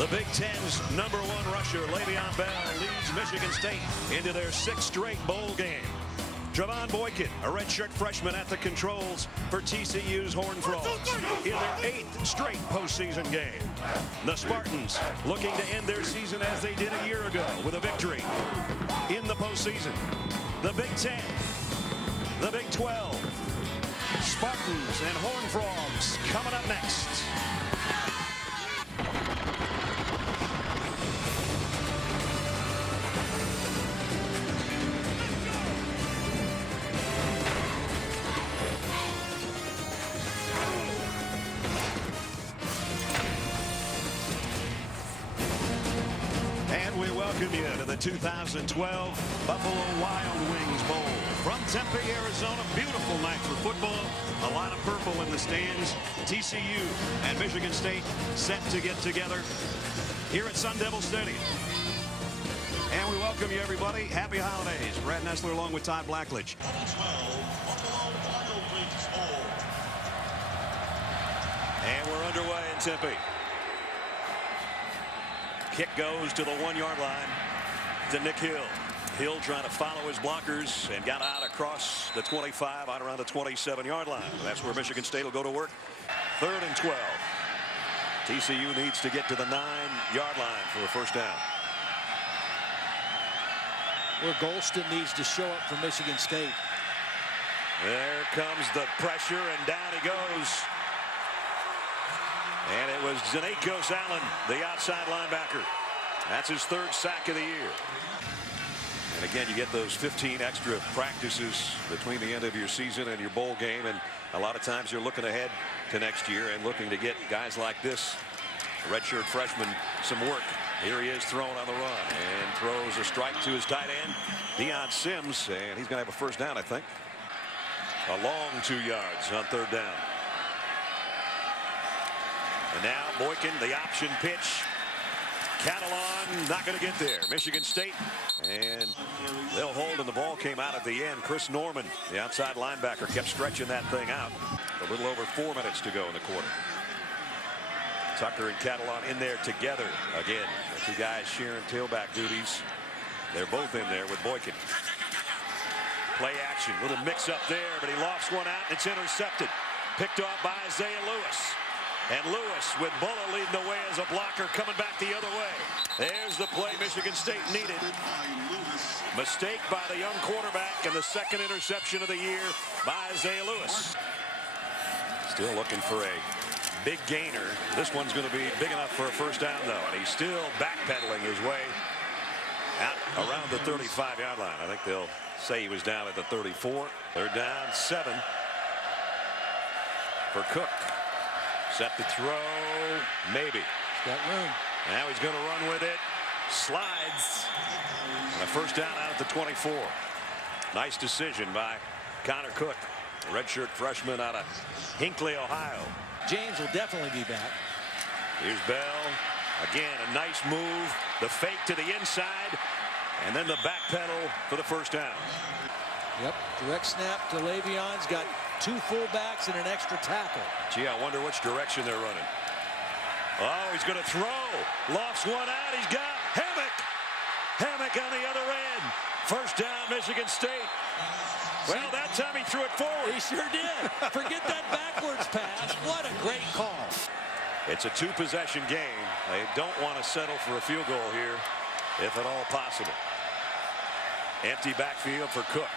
The Big Ten's #1 rusher, Le'Veon Bell, leads Michigan State into their 6th straight bowl game. Javon Boykin, a redshirt freshman at the controls for TCU's Horned Frogs, in their 8th straight postseason game. The Spartans looking to end their season as they did a year ago with a victory in the postseason. The Big Ten, the Big 12, Spartans and Horned Frogs coming up next. We welcome you to the 2012 Buffalo Wild Wings Bowl. From Tempe, Arizona, beautiful night for football. A lot of purple in the stands. TCU and Michigan State set to get together here at Sun Devil Stadium. And we welcome you, everybody. Happy holidays. Brad Nessler along with Todd Blackledge. And we're underway in Tempe. Kick goes to the 1-yard line to Nick Hill. Hill trying to follow his blockers and got out across the 25 out around the 27-yard line. That's where Michigan State will go to work. 3rd and 12. TCU needs to get to the 9-yard line for a first down. Where Golston needs to show up for Michigan State. There comes the pressure and down he goes. And it was Zanakos Allen, the outside linebacker. That's his 3rd sack of the year. And again, you get those 15 extra practices between the end of your season and your bowl game. And a lot of times you're looking ahead to next year and looking to get guys like this redshirt freshman some work. Here he is throwing on the run and throws a strike to his tight end, Deion Sims. And he's going to have a first down, I think. A long 2 yards on 3rd down. And now Boykin, the option pitch. Catalan not going to get there. Michigan State, and they'll hold, and the ball came out at the end. Chris Norman, the outside linebacker, kept stretching that thing out. A little over 4 minutes to go in the quarter. Tucker and Catalan in there together again. The 2 guys sharing tailback duties. They're both in there with Boykin. Play action, little mix up there, but he lofts one out. It's intercepted. Picked off by Isaiah Lewis. And Lewis with Bulla leading the way as a blocker coming back the other way. There's the play Michigan State needed. Mistake by the young quarterback and the 2nd interception of the year by Isaiah Lewis. Still looking for a big gainer. This one's going to be big enough for a first down, though. And he's still backpedaling his way out around the 35-yard line. I think they'll say he was down at the 34. 3rd down, 7 for Cook. Set to throw, maybe. He's got room. Now he's going to run with it. Slides. And a first down out at the 24. Nice decision by Connor Cook, a redshirt freshman out of Hinckley, Ohio. James will definitely be back. Here's Bell. Again, a nice move. The fake to the inside. And then the back pedal for the first down. Yep, direct snap to Le'Veon's got 2 fullbacks and an extra tackle. Gee, I wonder which direction they're running. Oh, he's going to throw. Lofts one out. He's got Hammock. Hammock on the other end. First down, Michigan State. Well, that time he threw it forward. He sure did. Forget that backwards pass. What a great call. It's a 2-possession game. They don't want to settle for a field goal here, if at all possible. Empty backfield for Cook.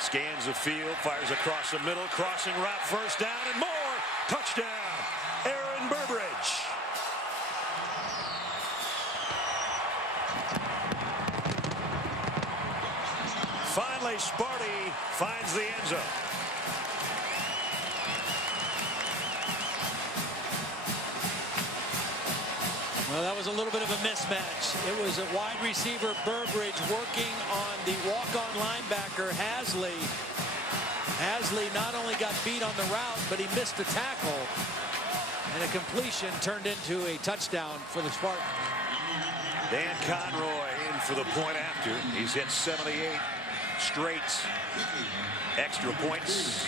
Scans the field, fires across the middle, crossing route, first down and more. Touchdown, Aaron Burbridge. Finally, Sparty finds the end zone. Well, that was a little bit of a mismatch. It was a wide receiver, Burbridge, working on the walk-on linebacker, Hasley. Hasley not only got beat on the route, but he missed the tackle. And a completion turned into a touchdown for the Spartans. Dan Conroy in for the point after. He's hit 78 straight extra points.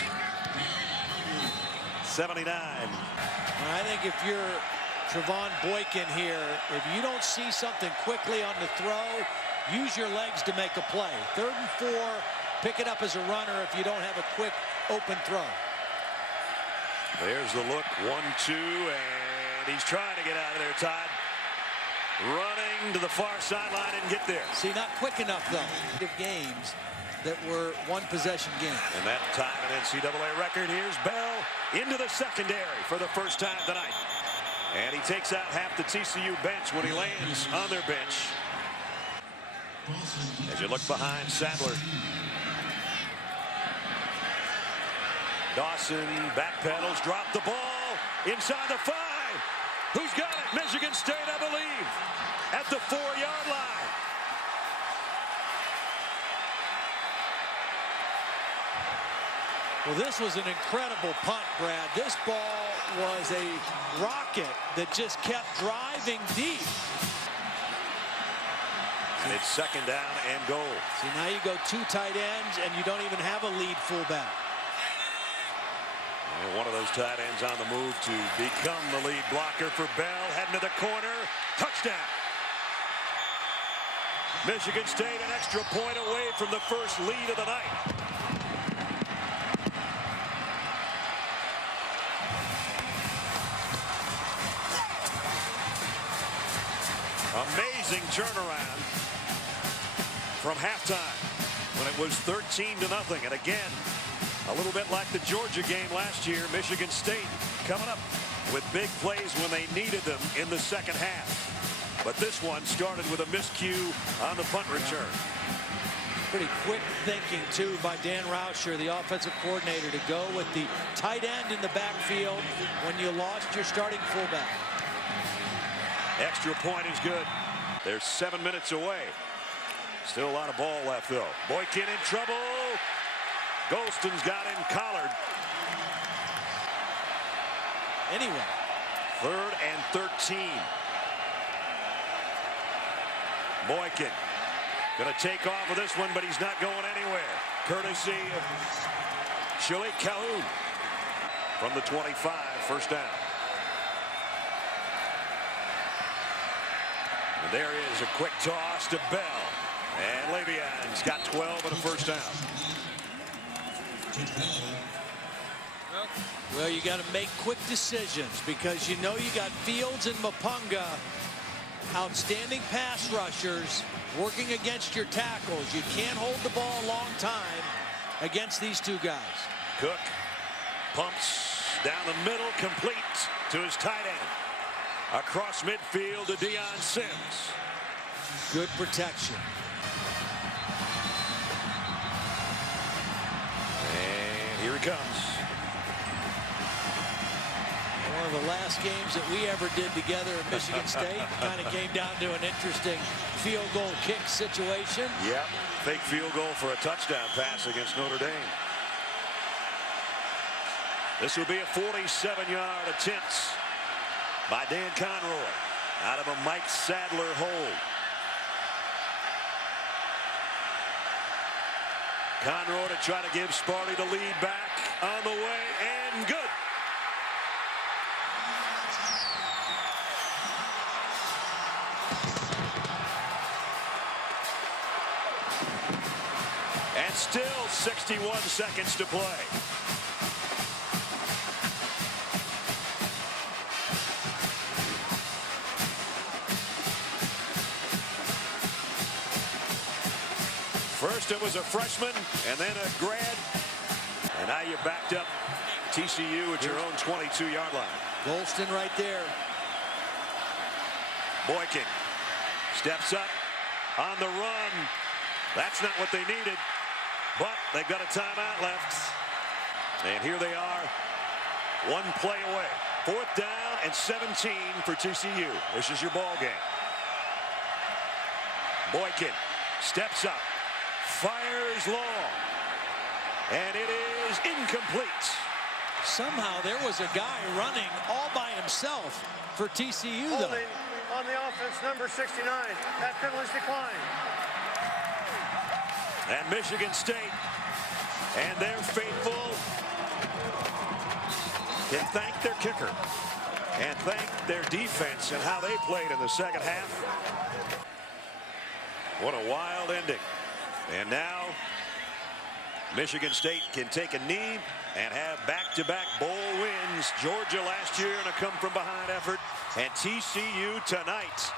79. I think if you're Trevon Boykin here. If you don't see something quickly on the throw, use your legs to make a play. 3rd and 4, pick it up as a runner if you don't have a quick open throw. There's the look, 1-2, and he's trying to get out of there, Todd. Running to the far sideline and get there. See, not quick enough, though. Games that were one-possession games. And that time an NCAA record. Here's Bell into the secondary for the first time tonight. And he takes out half the TCU bench when he lands on their bench. As you look behind Sadler. Dawson backpedals, dropped the ball inside the 5. Who's got it? Michigan State, I believe, at the 4-yard line. Well, this was an incredible punt, Brad. This ball was a rocket that just kept driving deep. And it's 2nd down and goal. See, now you go 2 tight ends, and you don't even have a lead fullback. And one of those tight ends on the move to become the lead blocker for Bell. Heading to the corner. Touchdown. Michigan State an extra point away from the first lead of the night. Amazing turnaround from halftime when it was 13-0. And again, a little bit like the Georgia game last year, Michigan State coming up with big plays when they needed them in the second half. But this one started with a miscue on the punt return. Pretty quick thinking, too, by Dan Rauscher, the offensive coordinator, to go with the tight end in the backfield when you lost your starting fullback. Extra point is good. They're 7 minutes away. Still a lot of ball left, though. Boykin in trouble. Golston's got him collared. Anyway. 3rd and 13. Boykin going to take off with this one, but he's not going anywhere. Courtesy of Shalik Calhoun from the 25, 1st down. And there is a quick toss to Bell. And Le'Veon's got 12 and a 1st down. Well, you got to make quick decisions because you know you got Fields and Mapunga, outstanding pass rushers, working against your tackles. You can't hold the ball a long time against these 2 guys. Cook pumps down the middle, complete to his tight end. Across midfield to Deion Sims. Good protection. And here he comes. One of the last games that we ever did together at Michigan State. Kind of came down to an interesting field goal kick situation. Yep, fake field goal for a touchdown pass against Notre Dame. This will be a 47-yard attempt by Dan Conroy out of a Mike Sadler hold. Conroy to try to give Sparty the lead back on the way, and good. And still 61 seconds to play. First it was a freshman and then a grad. And now you're backed up TCU at your own 22-yard line. Golston right there. Boykin steps up on the run. That's not what they needed, but they've got a timeout left. And here they are, 1 play away. 4th down and 17 for TCU. This is your ball game. Boykin steps up, fires long, and it is incomplete. Somehow there was a guy running all by himself for TCU, though. Holding on the offense, number 69. That penalty is declined. And Michigan State and their faithful can thank their kicker. and thank their defense and how they played in the second half. What a wild ending. And now Michigan State can take a knee and have back-to-back bowl wins. Georgia last year in a come-from-behind effort, and TCU tonight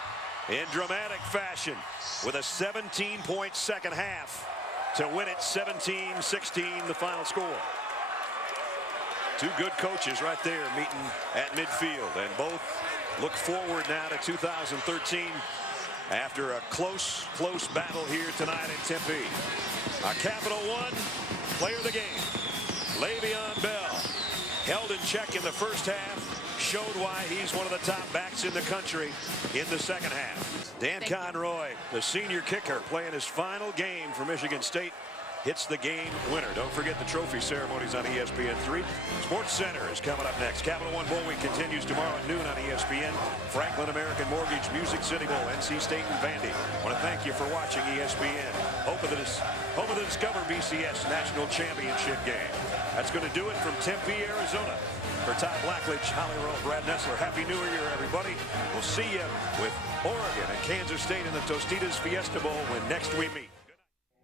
in dramatic fashion with a 17-point second half to win it 17-16, the final score. Two good coaches right there meeting at midfield, and both look forward now to 2013 after a close battle here tonight in Tempe. Our Capital One player of the game, Le'Veon Bell, held in check in the first half, showed why he's one of the top backs in the country in the second half. Dan Conroy, the senior kicker, playing his final game for Michigan State, hits the game winner. Don't forget the trophy ceremonies on ESPN3. Sports Center is coming up next. Capital One Bowl Week continues tomorrow at noon on ESPN. Franklin American Mortgage, Music City Bowl, NC State and Vandy. I want to thank you for watching ESPN. Home of the Discover BCS National Championship game. That's going to do it from Tempe, Arizona. For Todd Blackledge, Holly Rowe, Brad Nessler, Happy New Year, everybody. We'll see you with Oregon and Kansas State in the Tostitos Fiesta Bowl when next we meet.